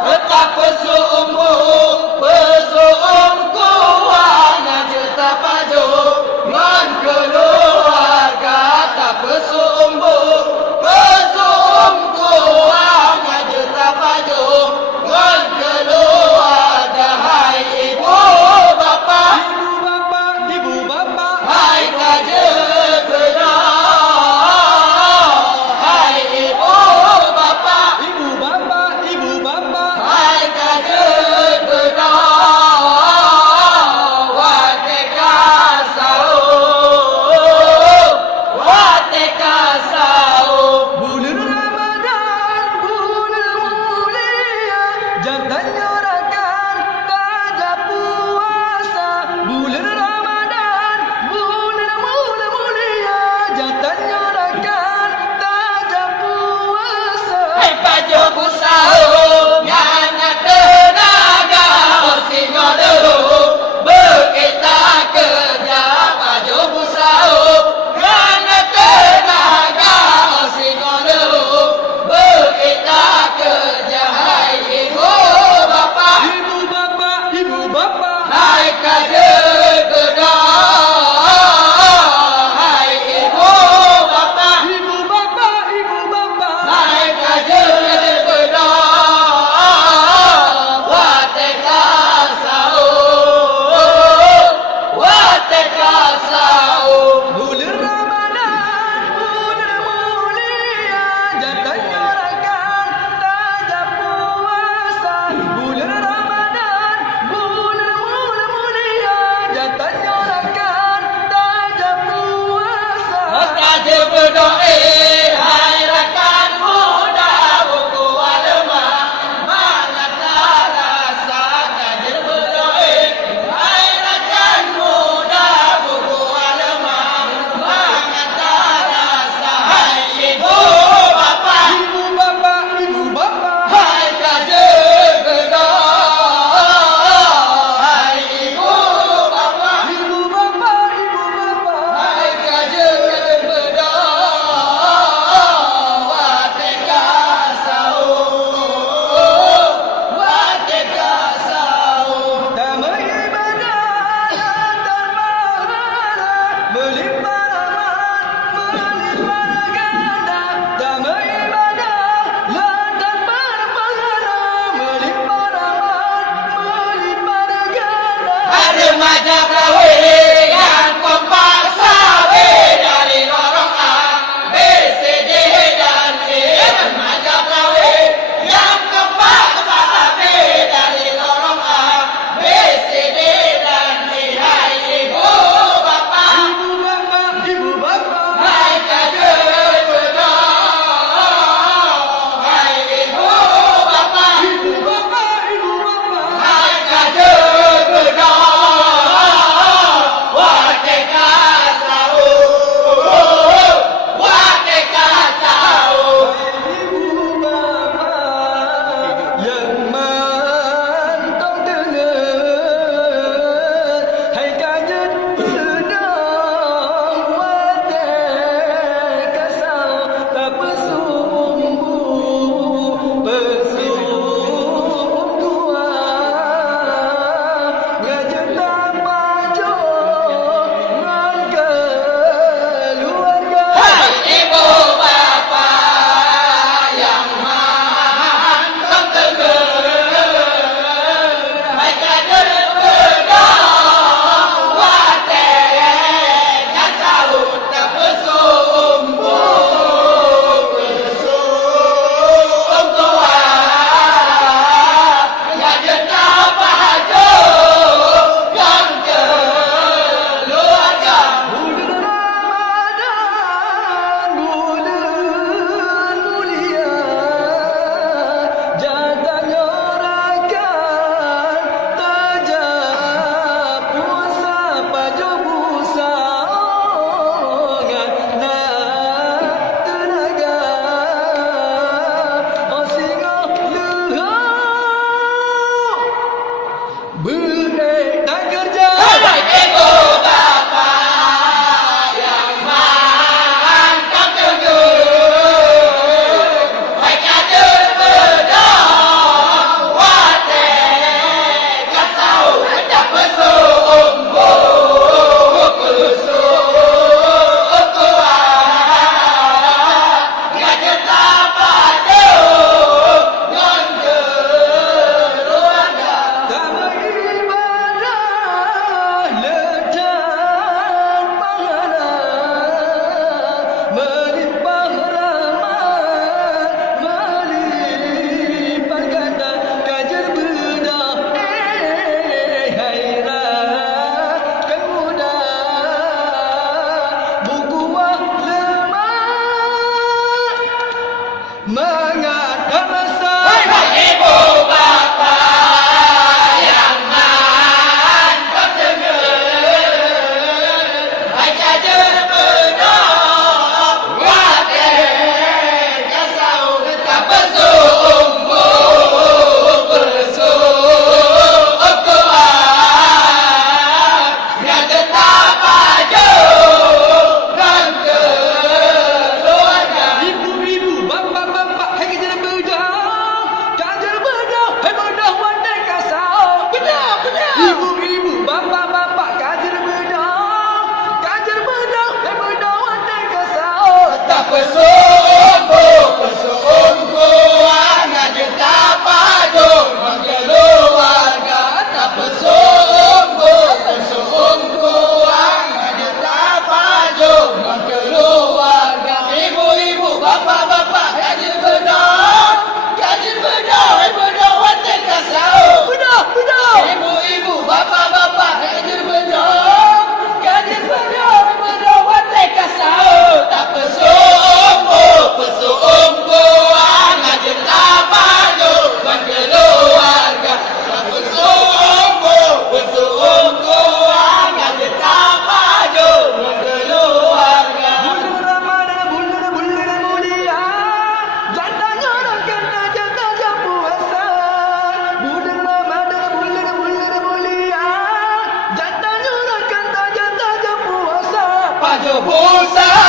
Betapa sungguh pesungku hanya cerita pajuk ngan keluarga. Betapa sungguh pesungku hanya cerita pajuk ngan keluarga. Hai ibu bapa, ibu bapa, hai kajen benar. Hai ibu bapa, ibu bapa, hai kajen benar. Wateka sahur, wateka sahur. bulan Ramadan, bulan mulia, jangan nyorakan tajam puasa. Bulan Ramadan, bulan mulia, jangan nyorakan tajam puasa. Hai pajak sahur, nyana tenaga, singo dulu berkita kerja. Pajak sahur, nyana tenaga, singo dulu berkita kerja. Hai ibu bapa, Ibu bapa, hai kajen benar. Hai ibu bapa, ibu bapa, hai kajen benar. Wateka sahur, wateka sahur. bulan Ramadan, bulan mulia, jangan nyorakan tajam puasa. Bulan Ramadan, bulan mulia, jangan nyorakan tajam puasa. Kajen berdoa, hai rakan muda buku alma, manakah rasa kajen berdoa. Hai rakan muda buku alma, manakah rasa. Hai ibu bapa, Ibu bapa, hai kajen berdoa. Hai ibu bapa, ibu bapa, hai kajen berdoa. usaha